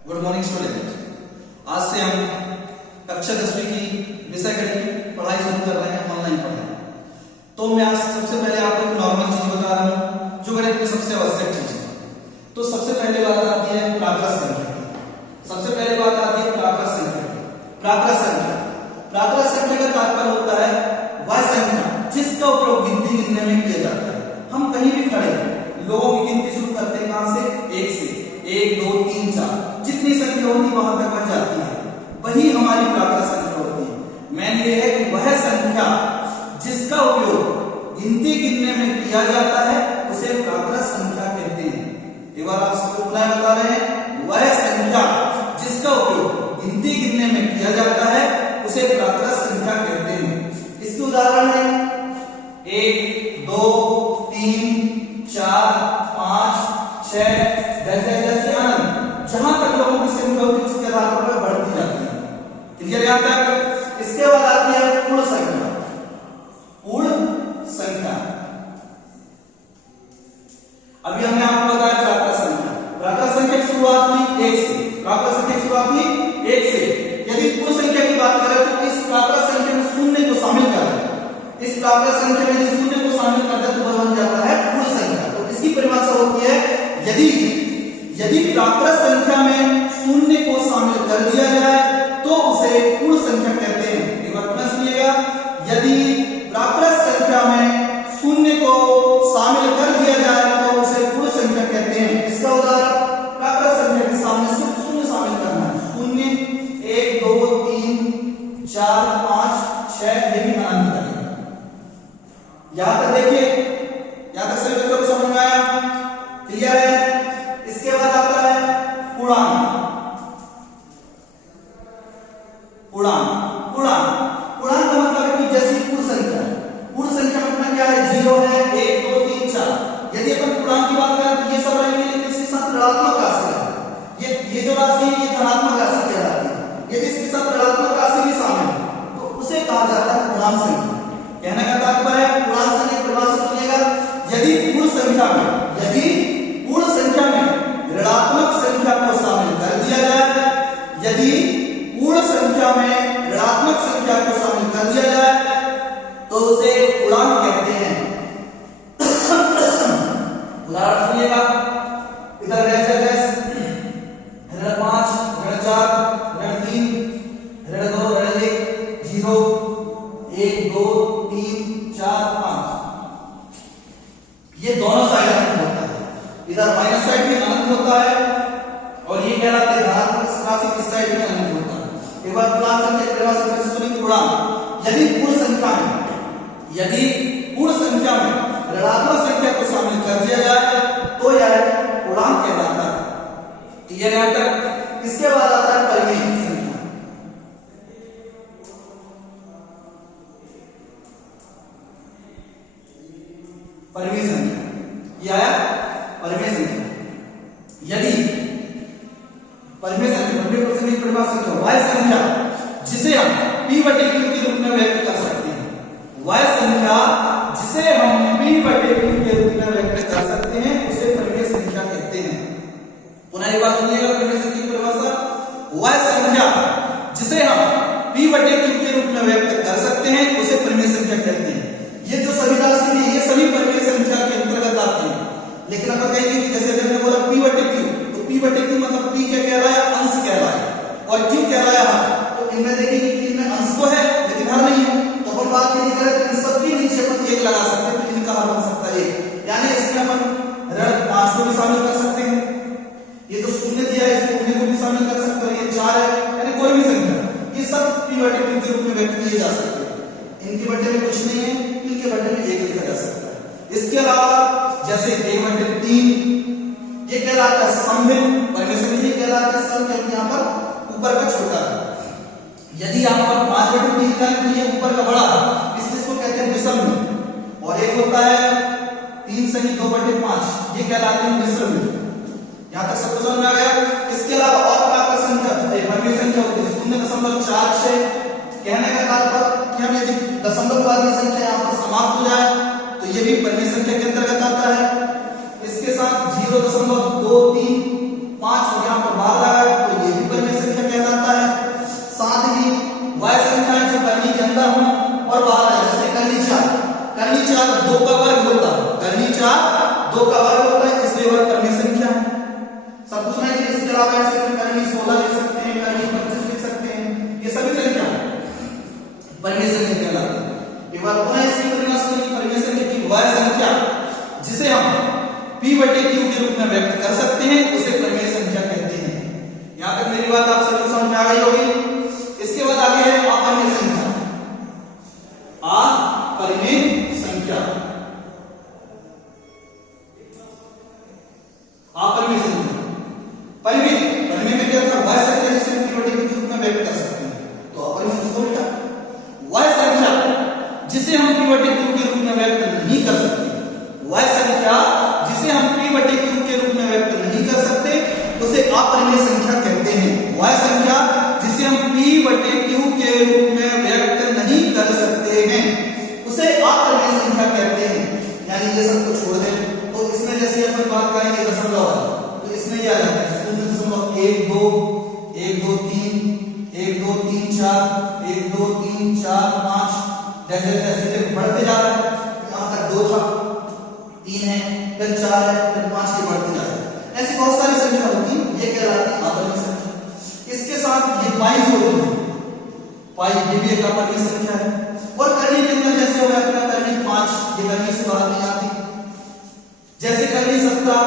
Good morning student. आज से हम कक्षा 10वीं की विषय गणित पढ़ाई शुरू कर रहे हैं, ऑनलाइन पढ़ाई। तो मैं आज सबसे पहले आपको एक नॉर्मल चीज बता रहा हूँ जो गणित में सबसे आवश्यक चीज है। तो सबसे पहले बात आती है प्राकृत संख्या की। सबसे पहले बात आती है प्राकृत संख्या की। प्राकृत संख्या का तात्पर्य होता है वह संख्या जिसका उपयोग गिनती गिनने में किया जाता है। हम कहीं भी खड़े लोगों की गिनती शुरू करते हैं कहां से? 1 2 3 4 जितनी संख्या होती वहां तक बच जाती है, वही हमारी प्राकृत संख्या होती है। मैन ये है कि वह संख्या जिसका उपयोग गिनती गिनने में किया जाता है उसे प्राकृत संख्या कहते हैं। एक बार आप सबको पुनः बता रहे हैं, वह संख्या जिसका उपयोग गिनती गिनने में किया जाता है उसे प्राकृत संख्या कहते हैं। इसके उदाहरण है 1 2 3 4 5 6 जैसे अनंत, जहां तक लोगों की संख्या होती है उसके आधार पर बढ़ती जाती है। क्लियर यहां तक? इसके बाद आती है पूर्ण संख्या। पूर्ण संख्या अभी हमने आपको बताया प्राकृत संख्या। प्राकृत संख्या की शुरुआत हुई 1 से। प्राकृत संख्या की शुरुआत हुई 1 से। यदि पूर्ण संख्या की बात करें तो इस प्राकृत संख्या में शून्य को शामिल कर दें। इस प्राकृत संख्या में यदि शून्य को शामिल कर दें तो वह बन जाता है पूर्ण संख्या। तो इसकी परिभाषा होती है यदि प्राकृत संख्या में शून्य को शामिल कर दिया जाए तो उसे पूर्ण संख्या कहते हैं। एक बार पुनः सुनिएगा, यदि प्राकृत संख्या में शून्य को शामिल कर दिया जाए तो उसे पूर्ण संख्या कहते हैं। इसका उदाहरण प्राकृत संख्या के सामने सिर्फ शून्य शामिल करना है। शून्य 1 2 3 4 5 6 ये भी अनंत तक है। यहां तक देखिए, यहां तक सभी बच्चों को समझ में आया? क्लियर है? इसके बाद आता है पूर्णांक। पूर्णांक का मतलब है कि जैसी पूर्ण संख्या। पूर्ण संख्या मतलब क्या है? 0 है, 1 2 3 4। यदि अपन पूर्णांक की बात करें तो ये सब रहेंगे, लेकिन इसके साथ ऋणात्मक राशि है। ये जो राशि है ये धनात्मक राशि कहलाती है। यदि इसके साथ ऋणात्मक राशि भी शामिल है तो उसे कहा जाता है पूर्णांक संख्या। कहने का तात्पर्य है, पूर्णांक संख्या की परिभाषा सुनिएगा, यदि पूर्ण संख्या में ऋणात्मक संख्या को शामिल कर दिया जाए, यदि पूर्ण संख्या में ऋणात्मक संख्या को शामिल कर दिया जाए तो उसे पूर्णांक कहते हैं। उदाहरण सुनिएगा, इधर ऋण 5 ऋण 4 ऋण 3 ऋण 2 ऋण 1 0 1 2 3 4 5 ये दोनों साइड अनंत होता है। इधर माइनस साइड में अनंत होता है और ये कहलाता है धनात्मक राशि किस साइड में अनंत होता है। एक बार पूर्णांक संख्या की परिभाषा से सुनिए। पूर्णांक यदि पूर्ण संख्या में ऋणात्मक संख्या को शामिल कर दिया जाए तो यह पूर्णांक कहलाता है। क्लियर यहां तक? इसके बाद आता है परिमेय संख्या। परिमेय संख्या ये आया परिमेय संख्या। यदि परिमेय संख्या 100% की परिभाषा क्या? वह संख्या जिसे हम p/q के रूप में व्यक्त कर सकते हैं। वह संख्या जिसे हम p/q के रूप में व्यक्त कर सकते हैं उसे परिमेय संख्या कहते हैं। पुनः एक बार सुनिएगा, परिमेय संख्या की परिभाषा, वह संख्या जिसे हम p/q के रूप में व्यक्त कर सकते हैं उसे परिमेय संख्या कहते हैं। ये जो सभी राशि है ये सभी परिमेय संख्या के अंतर्गत आती है। लेकिन अपन कहेंगे कि जैसे हमने बोला p/q, तो p/q मतलब p क्या कह रहा है? अंश कह रहा है, और q कह रहा है हर। तो इनमें देखेंगे कि इनमें अंश तो है लेकिन हर नहीं है। तो अपन बात ये नहीं करें तो इन सबके नीचे अपन 1 लगा सकते हैं, तो इनका हर बन सकता है 1। यानी इसमें अपन ऋण 5 को भी शामिल कर सकते हैं। ये जो शून्य दिया है इस शून्य को भी शामिल कर सकते हैं। ये 4 है, यानी कोई भी संख्या, ये सब p/q के रूप में व्यक्त किए जा सकते हैं। इनके बटे में कुछ नहीं है, इनके बटे में 1 लिखा जा सकता है। इसके अलावा जैसे 1/3 ये कहलाता है सममित परिमेय संख्या, कहलाता है सम, क्योंकि यहाँ पर ऊपर का छोटा है। यदि यहाँ पर 5/3 लिखा है तो ये ऊपर का बड़ा है, इसलिए इसको कहते हैं विषम। और एक होता है 3 सही 2/5, ये कहलाते हैं मिश्र। यहाँ तक सबको समझ में आ गया? इसके अलावा और प्राकृत संख्या परिमेय संख्या होती है 0.46। कहने का तात्पर्य कि हम यदि दशमलव वाली संख्या यहाँ पर समाप्त हो जाए तो ये भी परिमेय संख्या के अंतर्गत आता है। इसके साथ 0.235 यहाँ पर बाहर आया तो बाद ऐसे करनी 16 लिख सकते हैं, करनी 25 लिख सकते हैं, ये सभी संख्या परिमेय संख्या कहलाती है। एक बार पुनः इसकी परिभाषा सुनिए, परिमेय संख्या की वह संख्या जिसे हम p बटे q के रूप में व्यक्त कर सकते हैं उसे परिमेय संख्या कहते हैं। यहां तक मेरी बात आप सभी समझ में आ गई होगी। इसके बाद आगे है अपरिमेय संख्या। अपरिमेय संख्या, अपरिमेय संख्या, परिमेय परिमेय में क्या था, वह संख्या जिसे हम p बटे q के रूप में व्यक्त कर सकते हैं, तो अपरिमेय संख्या उल्टा, वह संख्या जिसे हम p बटे q के रूप में व्यक्त नहीं कर सकते, वह संख्या जिसे हम p बटे q के रूप में व्यक्त नहीं कर सकते उसे अपरिमेय संख्या कहते हैं। वह संख्या जिसे हम p बटे q के रूप में व्यक्त नहीं कर सकते हैं उसे अपरिमेय संख्या कहते हैं। यानी ये सब को छोड़ दें तो इसमें जैसे अपन बात करेंगे दशमलव, तो इसमें ये आ जाता है 0.1 2 1 2 3 1 2 3 4 1 2 3 4 5, जैसे जैसे बढ़ते जा रहा है। यहाँ तक 2 था, 3 है, फिर 4 है, फिर 5 के बढ़ते जा रहा है। ऐसी बहुत सारी संख्या होती है, ये कहलाती है अपरिमेय संख्या। इसके साथ ये पाई जोड़ है, पाई ये भी एक अपरिमेय संख्या है। और करनी के अंदर जैसे हो गया अपना करनी 5, ये करनी से बाहर नहीं आती, जैसे करनी 17,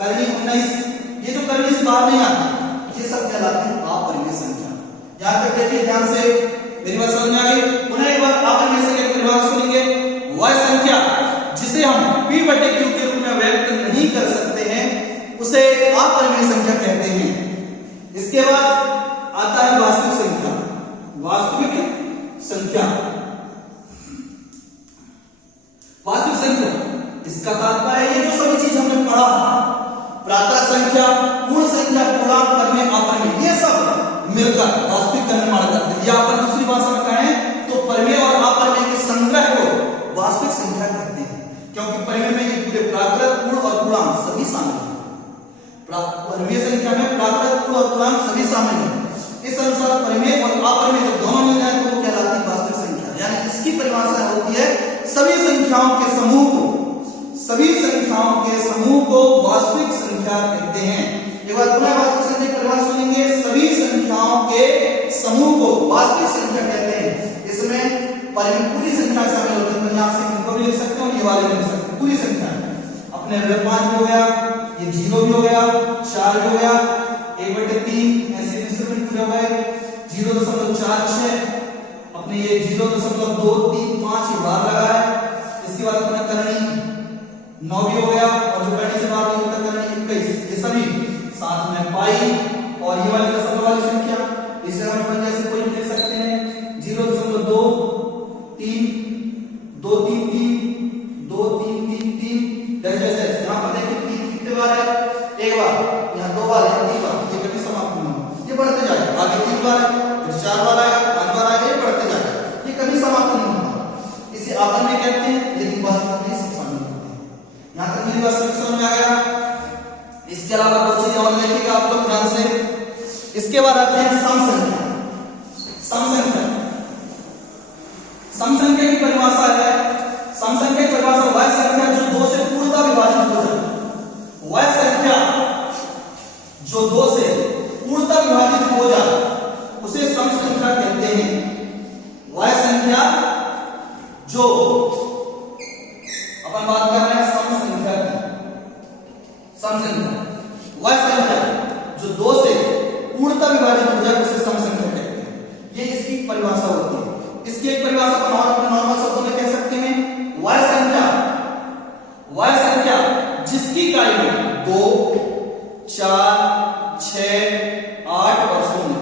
करनी 19, ये जो करनी से बाहर नहीं आती, ये सब कहलाते हैं अपरिमेय संख्या। यहां तक देखिए ध्यान से, मेरी बात समझ में आ गई। पुनः एक बार अपरिमेय संख्या की परिभाषा सुनेंगे। वह संख्या जिसे हम p बटे q के रूप में व्यक्त नहीं कर सकते हैं उसे अपरिमेय संख्या कहते हैं। इसके बाद आता है वास्तविक संख्या। वास्तविक संख्या, वास्तविक संख्या इसका तात्पर्य ये जो सभी चीज हमने पढ़ा, प्रातः संख्या, पूर्ण संख्या, पूर्णांक, परिमेय, अपरिमेय, ये सब मिलकर वास्तविक का निर्माण करते हैं। या अपन दूसरी भाषा में कहें तो परिमेय और अपरिमेय के संग्रह को वास्तविक संख्या कहते हैं, क्योंकि परिमेय में ये पूरे प्राकृत, पूर्ण और पूर्णांक सभी शामिल हैं। परिमेय संख्या में प्राकृत, पूर्ण और पूर्णांक सभी शामिल हैं। इस अनुसार परिमेय और अपरिमेय जब दोनों मिल जाए तो वो कहलाती है वास्तविक संख्या। यानी इसकी परिभाषा होती है सभी संख्याओं के समूह को, सभी संख्याओं के समूह को वास्तविक संख्या कहते हैं। एक बार पुनः वास्तविक संख्या की परिभाषा सुनेंगे। सभी संख्याओं के समूह को वास्तविक संख्या कहते हैं। इसमें परिमेय पूरी संख्या शामिल होती है, आप से इनको भी लिख सकते हो, ये वाले भी लिख सकते हो, पूरी संख्या अपने 5 भी हो गया, ये 0 भी हो गया, 4 भी हो गया, 1/3 ऐसे इंस्ट्रूमेंट पूरे हो गए, 0.46 अपने ये 0.235 ये बाहर लगा है। इसके बाद अपना करनी 9 भी हो गया, और जो करनी से बाहर नहीं होता करनी 21, ये सभी साथ में पाई और ये वाली दशमलव वाली संख्या, इसे हम अपन जैसे कोई लिख सकते हैं 0.2 3 2 3 3 2 3 3 3, जैसे जैसे यहाँ पर देखिए 3 कितने बार है, एक बार, यहाँ 2 बार है, 3 बार, ये कभी समाप्त नहीं होगा, ये बढ़ते जाएगा, आगे 3 बार है, फिर 4 बार आएगा, 5 बार आएगा, ये बढ़ते जाएगा, ये कभी समाप्त नहीं होगा। इसे अपरिमेय कहते हैं, लेकिन वास्तविक में सब शामिल होते हैं। यहाँ तक मेरी बात समझ में आ गया। इसके अलावा 2 चीजें और देखिएगा आप लोग ध्यान से। इसके बाद आते हैं सम संख्या। सम संख्या, सम संख्या की परिभाषा है, सम संख्या की परिभाषा वह संख्या जो 2 से पूर्णतः विभाजित हो जाए, वह संख्या जो 2 से पूर्णतः विभाजित हो जाए उसे सम संख्या कहते हैं। वह संख्या जो अपन बात कर रहे हैं सम संख्या की, सम संख्या वह संख्या जो 2 से पूर्णतः विभाजित हो जाए उसे सम संख्या कहते हैं। ये इसकी परिभाषा होती है। इसकी एक परिभाषा अपन और अपने नॉर्मल शब्दों में कह सकते हैं, वह संख्या जिसकी इकाई में 2 4 6 8 और 0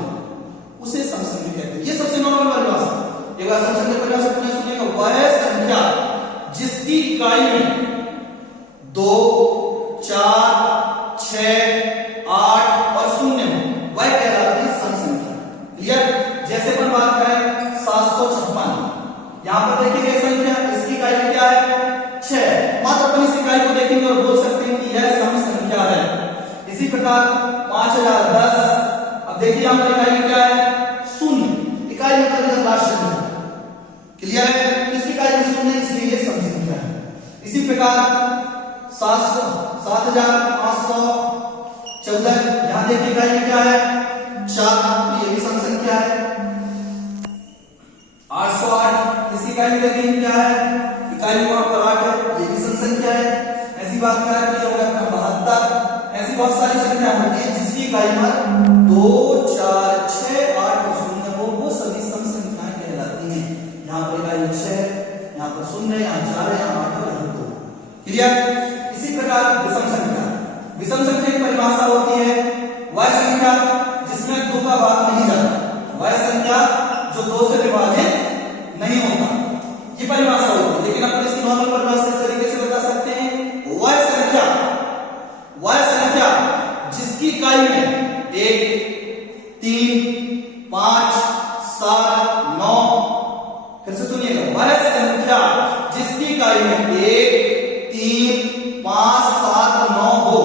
उसे सम संख्या कहते हैं। ये सबसे नॉर्मल परिभाषा। एक बार सम संख्या परिभाषा पुनः सुनिएगा। वह संख्या जिसकी इकाई में 2 4 6 8 और 0 वह कहलाती है सम संख्या। क्लियर? जैसे अपन बात करें 756, यहां पर देखिए संख्या, इसकी इकाई में क्या है 6, मात्र अपन इस इकाई को देखेंगे और बोल सकते हैं कि यह सम संख्या है। इसी प्रकार 5010, अब देखिए यहां पर इकाई में क्या है 0, इकाई में कभी लास्ट शब्द। क्लियर है? इसकी इकाई में 0 इसलिए ये सम संख्या है। इसी प्रकार 7514, ध्यान पर देखिए इकाई में क्या है 4, तो ये भी सम संख्या है। 808 इस इकाई में देखिए क्या है, इकाई में वहां पर 8 है, ये भी सम संख्या है। ऐसी बात करें तो ये होगा 72। ऐसी बहुत सारी संख्या होती है जिसकी इकाई में 2, 4, 6, 8 और 0 वो सभी सम संख्याएं कहलाती हैं। यहाँ पर इकाई में 6 है, यहाँ पर 0, यहाँ 4 है, यहाँ 8 और यहाँ 2। क्लियर। इसी प्रकार विषम संख्या, विषम संख्या की परिभाषा होती है वह संख्या जिसमें 2 का भाग नहीं जाता, वह संख्या जो 2 से विभाजित नहीं होता, ये परिभाषा होती है। लेकिन अपन इसकी नॉर्मल परिभाषा इस तरीके से बता सकते हैं, वह संख्या जिसकी इकाई में 1, 3, 5, 7, 9, फिर से सुनिएगा, वह संख्या जिसकी इकाई में 1, 3, 5, 7, 9 हो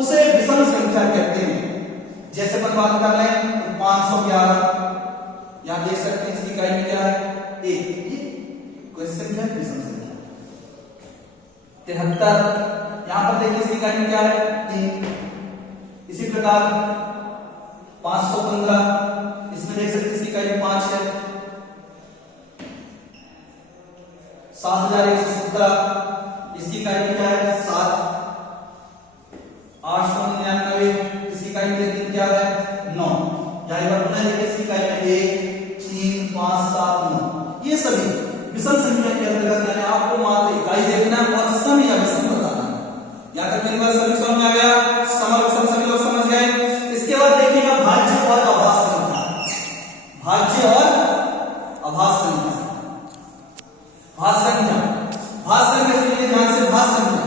उसे विषम संख्या कहते हैं। जैसे अपन बात कर रहे हैं 511, यहां देख सकते हैं इसकी इकाई में क्या है 1, ये कोई संख्या विषम संख्या। 73 यहां पर देखिए इसकी इकाई में क्या है 3। इसी प्रकार 515 इसमें देख सकते हैं इसकी इकाई में 5 है। 7117 इसकी इकाई में क्या है 7। 899 इसकी इकाई में देखिए क्या है 9। यहां पर पुनः देखिए इसकी इकाई में 1, 3, 5, 7, 9। ये सभी विषम संख्या के अंतर्गत, यानी आपको मात्र इकाई देखना और सम या विषम बताना है। यहां तक मेरी बात सभी समझ में आ गया, सम और विषम सभी लोग समझ गए। इसके बाद देखिएगा भाज्य और अभाज्य संख्या, भाज्य और अभाज्य संख्या। भाज्य संख्या से ध्यान से, भाज्य संख्या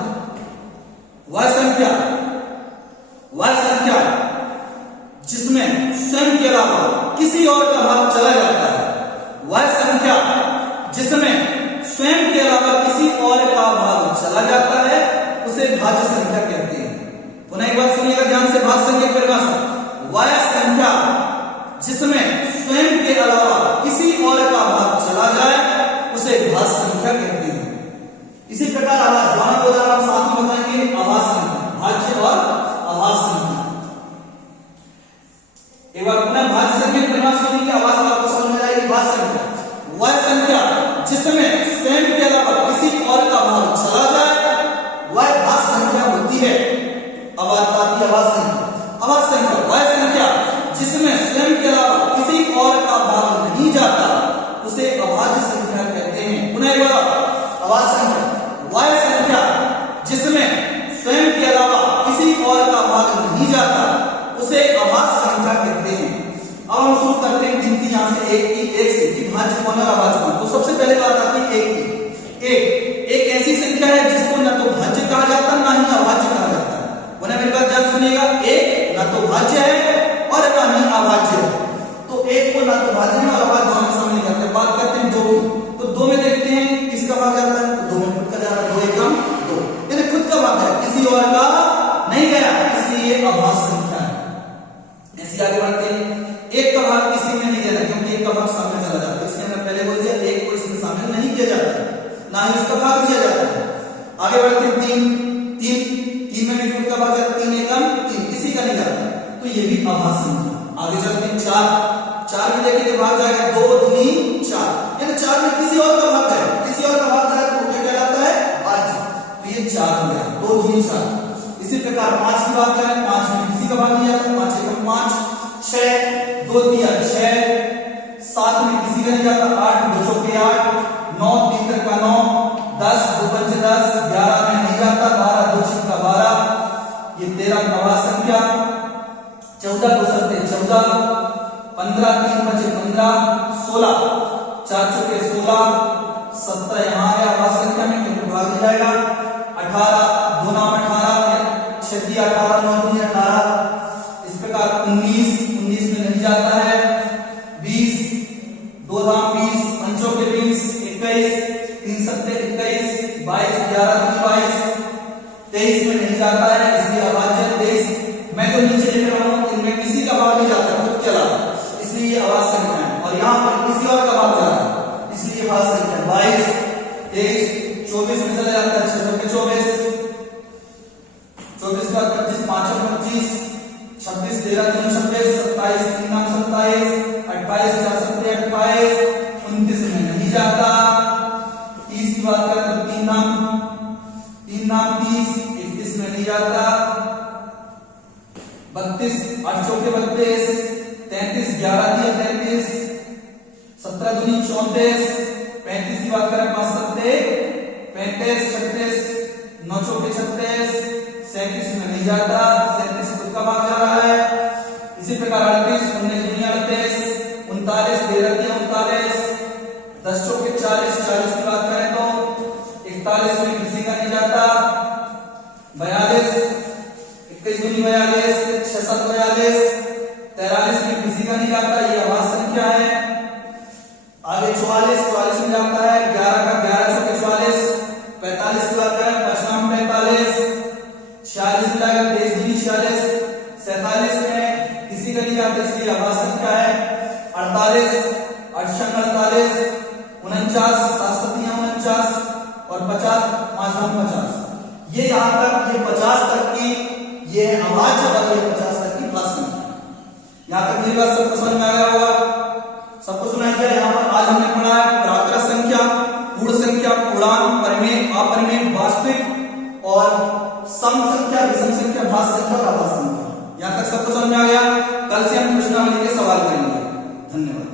वह संख्या जिसमें स्वयं के अलावा किसी और का भाग चला जाता है, वह संख्या जिसमें स्वयं के अलावा किसी और का भाग चला जाता है उसे भाज्य संख्या कहते हैं। पुनः एक बार सुनिएगा ध्यान से, भाज्य संख्या की परिभाषा, वह संख्या जिसमें स्वयं के अलावा किसी और का भाग चला जाए उसे भाज्य संख्या कहते हैं। इसी प्रकार आवाज दोनों को आप साथ में बताएंगे, आवाज संख्या, भाज्य और आवाज संख्या। एक बार पुनः भाज्य संख्या की परिभाषा सुनिए, आवाज में आपको समझ में आएगी। भाज्य संख्या वह संख्या जिसमें स्वयं के अलावा किसी और का भाग चला जाए वह भाज्य संख्या होती है। अब आती है आवाज संख्या। आवाज संख्या वह संख्या जिसमें स्वयं के अलावा किसी और का भाग नहीं जाता उसे अभाज्य संख्या कहते हैं। पुनः एक बार, आवाज संख्या वह संख्या जिसमें स्वयं के अलावा किसी और का भाग नहीं जाता उसे अभाज्य संख्या कहते हैं। अब हम शुरू करते हैं गिनती यहां से एक से कि भाज्य कौन और अभाज्य कौन। तो सबसे पहले बात आती है एक ऐसी संख्या है जिसको न तो भाज्य कहा जाता ना ही अभाज्य कहा जाता है। पुनः मेरी बात ध्यान सुनिएगा, एक न तो भाज्य है और न ही अभाज्य है। तो एक को न तो भाज्य है और अभाज्य दोनों सामने करते हैं। बात करते हैं 2 की, तो 2 में देखते हैं किसका भाग जाता है, तो 2 में खुद का जा रहा है, 2 एकम 2, यानी खुद का भाग है, किसी और का नहीं गया, इसलिए अभाज्य संख्या है। ऐसे आगे बढ़ते हैं, एक का भाग किसी में नहीं देना क्योंकि एक का भाग सामने चला जाता है, इसलिए हमने पहले बोल दिया एक को इसमें शामिल नहीं किया जाता है, ना ही इसका भाग दिया जाता है। आगे बढ़ते हैं 3 में भी खुद का भाग है, 3 एकम 3, किसी का नहीं जाता, तो ये भी अभाज्य संख्या। आगे चलते हैं 4 में देखिए भाग जाएगा 2 दूनी 4, यानी 4 में किसी और का भाग है, किसी और का भाग जाए तो क्या कहलाता है भाज्य, तो ये 4 हो गया, 2 दूनी 4। इसी प्रकार 5 की बात करें, 5 में किसी का भाग नहीं आता, 5 एकम 5, 6 2 दिया 6, 7 में किसी का नहीं जाता, 8 2 चौके 8, 9 3 तक का 9, 10 2 पंचे 10, 11 में नहीं जाता, 12 2 6 का 12, ये 13 का संख्या, 14 को सकते 14, 15 3 5 15, 16 4 चौके 16, 17 यहाँ आया आवाज संख्या में क्योंकि भाग नहीं जाएगा, 18 2 नाम 18, 6 दिया 18 9 दूनी 18, इस प्रकार 19 में नहीं जाता है, 20 2 धाम 20, 5 के 20, 21 3 सत्ते 21, 22 11 दूनी 22, 23 में नहीं जाता है, इसलिए अभाज्य 23। मैं तो नीचे लिख रहा हूं, इनमें किसी का भाग नहीं जाता खुद के अलावा, इसलिए ये अभाज्य संख्या है। और यहाँ पर किसी और का भाग जा रहा है, इसलिए भाज्य संख्या 22 23 24 में चला जाता है, 6 के 24 24 का 25 5 25, 36 13 3 26 27 3 9 27 28 4 7 28 29 में नहीं जाता। 30 की बात करें तो 3 नाम 30 31 में नहीं जाता। 32 8 चौके 32 33 11 दिया 33 17 दूनी 34 35 की बात करें 5 7 35 36 9 चौके 36 37 में नहीं जाता। 37 तुक्का भाग जा रहा है। इसी प्रकार 38 19 दूनी 38 39 13 दिया 39 10 चौके 40 40 की बात करें तो 41 में किसी का नहीं जाता। 42 21 दूनी 42 6 7 42 43 में किसी का नहीं जाता। ये आवाज संख्या है। आगे 44 में जाता है। 11 का 11 चौके 44 45 की बात करें 5 नाम 45 46 में जाएगा 23 दूनी 46 47 में किसी का नहीं जाता, इसलिए आवाज संख्या है। 48 48 49 7 और 50 5 नाम 50। ये यहां तक ये 50 तक की ये आवाज वाली 50 तक की भाषा संख्या। यहां तक मेरी बात सबको समझ में आ गया होगा, सबको सुनाई दिया। यहाँ पर आज हमने पढ़ा है प्राकृत संख्या, पूर्ण संख्या, पूर्णांक, परिमेय, अपरिमेय, वास्तविक और सम संख्या, विषम संख्या, भाज्य संख्या और अभाज्य संख्या। यहाँ तक सबको समझ में आ गया। कल से हम प्रश्नावली के सवाल करेंगे। धन्यवाद।